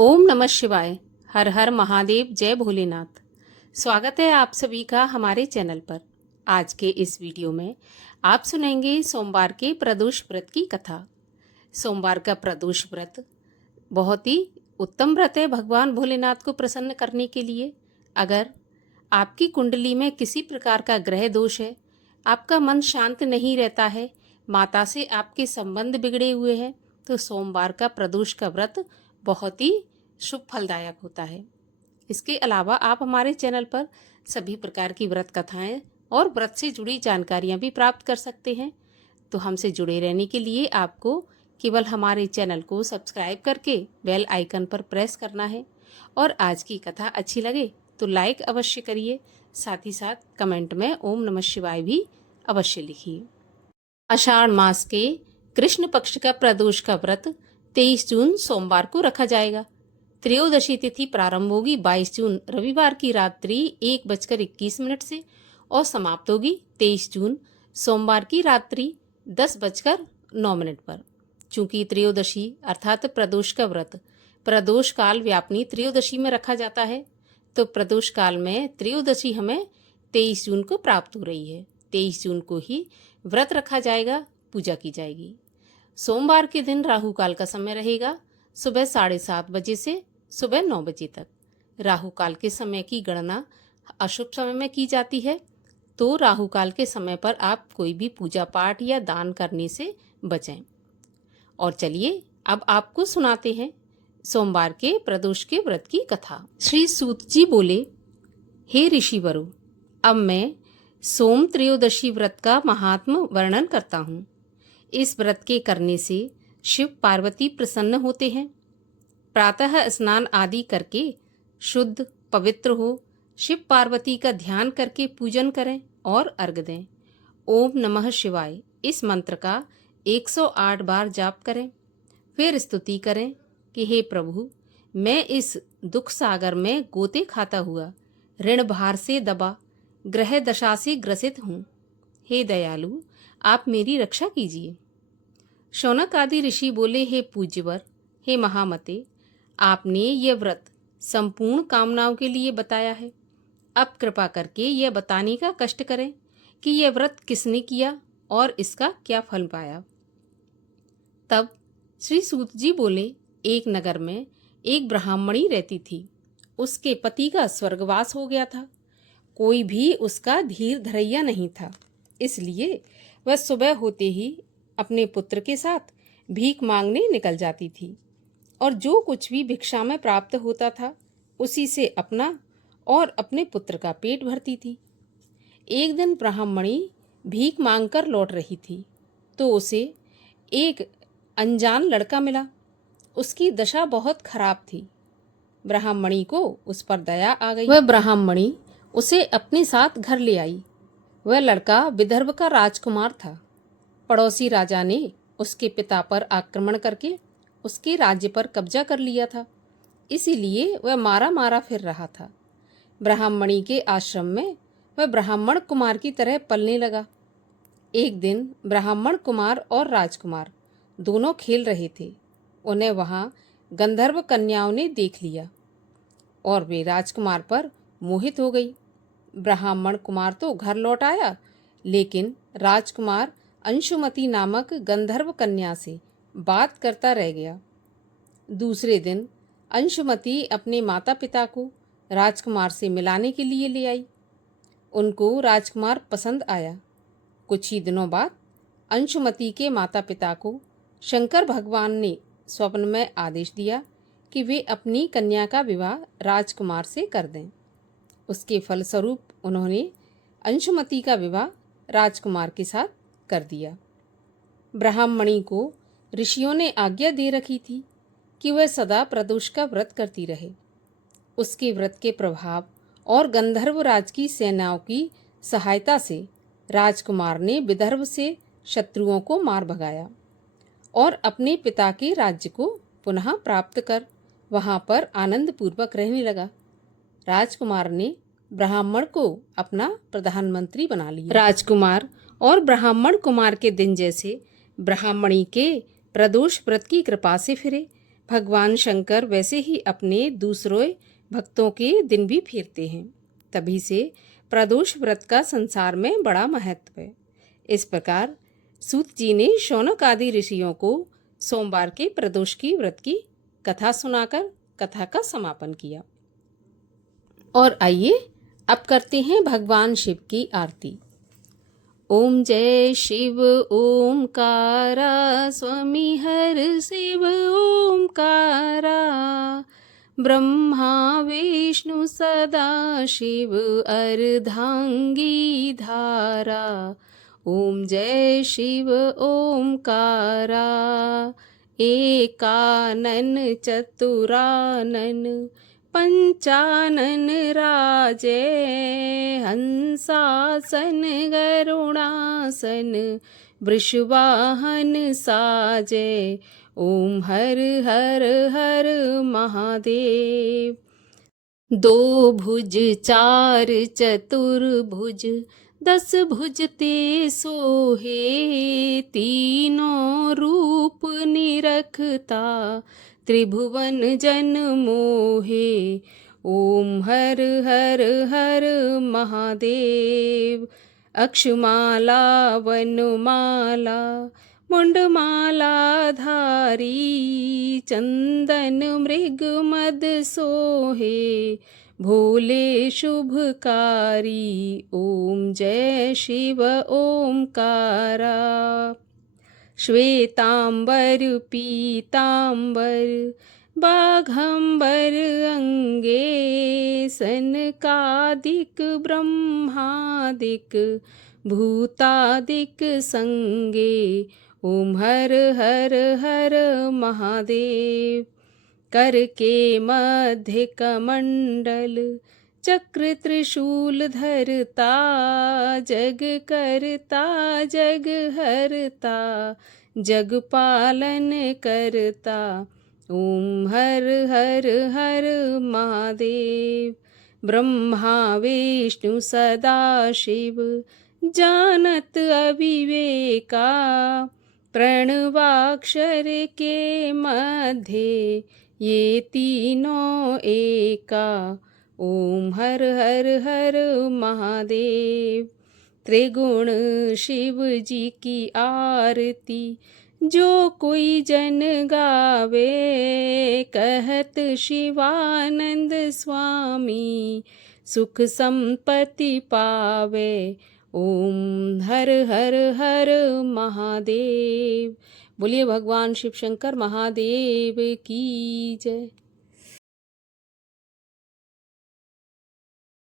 ओम नमः शिवाय। हर हर महादेव। जय भोलेनाथ। स्वागत है आप सभी का हमारे चैनल पर। आज के इस वीडियो में आप सुनेंगे सोमवार के प्रदोष व्रत की कथा। सोमवार का प्रदोष व्रत बहुत ही उत्तम व्रत है भगवान भोलेनाथ को प्रसन्न करने के लिए। अगर आपकी कुंडली में किसी प्रकार का ग्रह दोष है, आपका मन शांत नहीं रहता है, माता से आपके संबंध बिगड़े हुए हैं, तो सोमवार का प्रदोष का व्रत बहुत ही शुभ फलदायक होता है। इसके अलावा आप हमारे चैनल पर सभी प्रकार की व्रत कथाएं और व्रत से जुड़ी जानकारियां भी प्राप्त कर सकते हैं। तो हमसे जुड़े रहने के लिए आपको केवल हमारे चैनल को सब्सक्राइब करके बेल आइकन पर प्रेस करना है। और आज की कथा अच्छी लगे तो लाइक अवश्य करिए, साथ ही साथ कमेंट में ओम नमः शिवाय भी अवश्य लिखिए। आषाढ़ मास के कृष्ण पक्ष का प्रदोष का व्रत 23 जून सोमवार को रखा जाएगा। त्रयोदशी तिथि प्रारंभ होगी 22 जून रविवार की रात्रि 1:21 से और समाप्त होगी 23 जून सोमवार की रात्रि 10:09 पर। चूंकि त्रयोदशी अर्थात प्रदोष का व्रत प्रदोष काल व्यापनी त्रयोदशी में रखा जाता है, तो प्रदोष काल में त्रयोदशी हमें 23 जून को प्राप्त हो रही है। 23 जून को ही व्रत रखा जाएगा, पूजा की जाएगी। सोमवार के दिन राहु काल का समय रहेगा सुबह 7:30 बजे से सुबह 9 बजे तक। राहु काल के समय की गणना अशुभ समय में की जाती है, तो राहु काल के समय पर आप कोई भी पूजा पाठ या दान करने से बचें। और चलिए अब आपको सुनाते हैं सोमवार के प्रदोष के व्रत की कथा। श्री सूत जी बोले, हे ऋषिवरों, अब मैं सोम त्रयोदशी व्रत का महात्म वर्णन करता हूँ। इस व्रत के करने से शिव पार्वती प्रसन्न होते हैं। प्रातः स्नान आदि करके शुद्ध पवित्र हो शिव पार्वती का ध्यान करके पूजन करें और अर्घ्य दें। ओम नमः शिवाय इस मंत्र का 108 बार जाप करें। फिर स्तुति करें कि हे प्रभु, मैं इस दुख सागर में गोते खाता हुआ ऋण भार से दबा ग्रह दशा से ग्रसित हूँ। हे दयालु, आप मेरी रक्षा कीजिए। शौनक आदि ऋषि बोले, हे पूज्यवर, हे महामते, आपने यह व्रत संपूर्ण कामनाओं के लिए बताया है। अब कृपा करके यह बताने का कष्ट करें कि यह व्रत किसने किया और इसका क्या फल पाया। तब श्री सूत जी बोले, एक नगर में एक ब्राह्मणी रहती थी। उसके पति का स्वर्गवास हो गया था। कोई भी उसका धीर धरैया नहीं था, इसलिए वह सुबह होते ही अपने पुत्र के साथ भीख मांगने निकल जाती थी और जो कुछ भी भिक्षा में प्राप्त होता था उसी से अपना और अपने पुत्र का पेट भरती थी। एक दिन ब्राह्मणी भीख मांगकर लौट रही थी तो उसे एक अनजान लड़का मिला। उसकी दशा बहुत खराब थी। ब्राह्मणी को उस पर दया आ गई। वह ब्राह्मणी उसे अपने साथ घर ले आई। वह लड़का विदर्भ का राजकुमार था। पड़ोसी राजा ने उसके पिता पर आक्रमण करके उसके राज्य पर कब्जा कर लिया था, इसीलिए वह मारा मारा फिर रहा था। ब्राह्मणी के आश्रम में वह ब्राह्मण कुमार की तरह पलने लगा। एक दिन ब्राह्मण कुमार और राजकुमार दोनों खेल रहे थे। उन्हें वहाँ गंधर्व कन्याओं ने देख लिया और वे राजकुमार पर मोहित हो गई। ब्राह्मण कुमार तो घर लौट आया, लेकिन राजकुमार अंशुमती नामक गंधर्व कन्या से बात करता रह गया। दूसरे दिन अंशुमती अपने माता पिता को राजकुमार से मिलाने के लिए ले आई। उनको राजकुमार पसंद आया। कुछ ही दिनों बाद अंशुमती के माता पिता को शंकर भगवान ने स्वप्न में आदेश दिया कि वे अपनी कन्या का विवाह राजकुमार से कर दें। उसके फलस्वरूप उन्होंने अंशुमती का विवाह राजकुमार के साथ कर दिया। ब्राह्मणी को ऋषियों ने आज्ञा दे रखी थी कि वह सदा प्रदोष का व्रत करती रहे। उसके व्रत के प्रभाव और गंधर्व राज की सेनाओं की सहायता से राजकुमार ने विदर्भ से शत्रुओं को मार भगाया और अपने पिता के राज्य को पुनः प्राप्त कर वहां पर आनंद पूर्वक रहने लगा। राजकुमार ने ब्राह्मण को अपना प्रधानमंत्री बना लिया। राजकुमार और ब्राह्मण कुमार के दिन जैसे ब्राह्मणी के प्रदोष व्रत की कृपा से फिरे, भगवान शंकर वैसे ही अपने दूसरों भक्तों के दिन भी फेरते हैं। तभी से प्रदोष व्रत का संसार में बड़ा महत्व है। इस प्रकार सूत जी ने शौनक आदि ऋषियों को सोमवार के प्रदोष की व्रत की कथा सुनाकर कथा का समापन किया। और आइए अब करते हैं भगवान शिव की आरती। ओम जय शिव ओमकारा, स्वामी हर शिव ओमकारा, ब्रह्मा विष्णु सदा शिव अर्धांगी धारा। ओम जय शिव ओमकारा, एकानन चतुरानन पंचानन राजे, हंसासन गरुणासन वृषवाहन साजे। ओम हर हर हर महादेव। दो भुज चार चतुर्भुज, 10 भुज ते सोहे, तीनों रूप निरखता त्रिभुवन जन मोहे। ओम हर हर हर महादेव। अक्षमाला वनमाला मुंडमाला धारी, चंदन मृग मद सोहे, भोले शुभकारी। ओम जय शिव ओमकारा। श्वेतांबर पीतांबर बाघंबर अंगे, सनकादिक ब्रह्मादिक भूतादिक संगे। ओम हर हर हर महादेव। कर के मध्य कमंडल, चक्र त्रिशूल धरता, जग करता जग हरता, जग पालन करता। ओम हर हर हर महादेव। ब्रह्मा विष्णु सदा शिव, जानत अविवेका, प्रणवाक्षर के मध्य ये तीनों एका। ओम हर हर हर महादेव। त्रिगुण शिव जी की आरती, जो कोई जन गावे, कहत शिवानंद स्वामी, सुख संपत्ति पावे। ओम हर हर हर महादेव। बोलिए भगवान शिव शंकर महादेव की जय।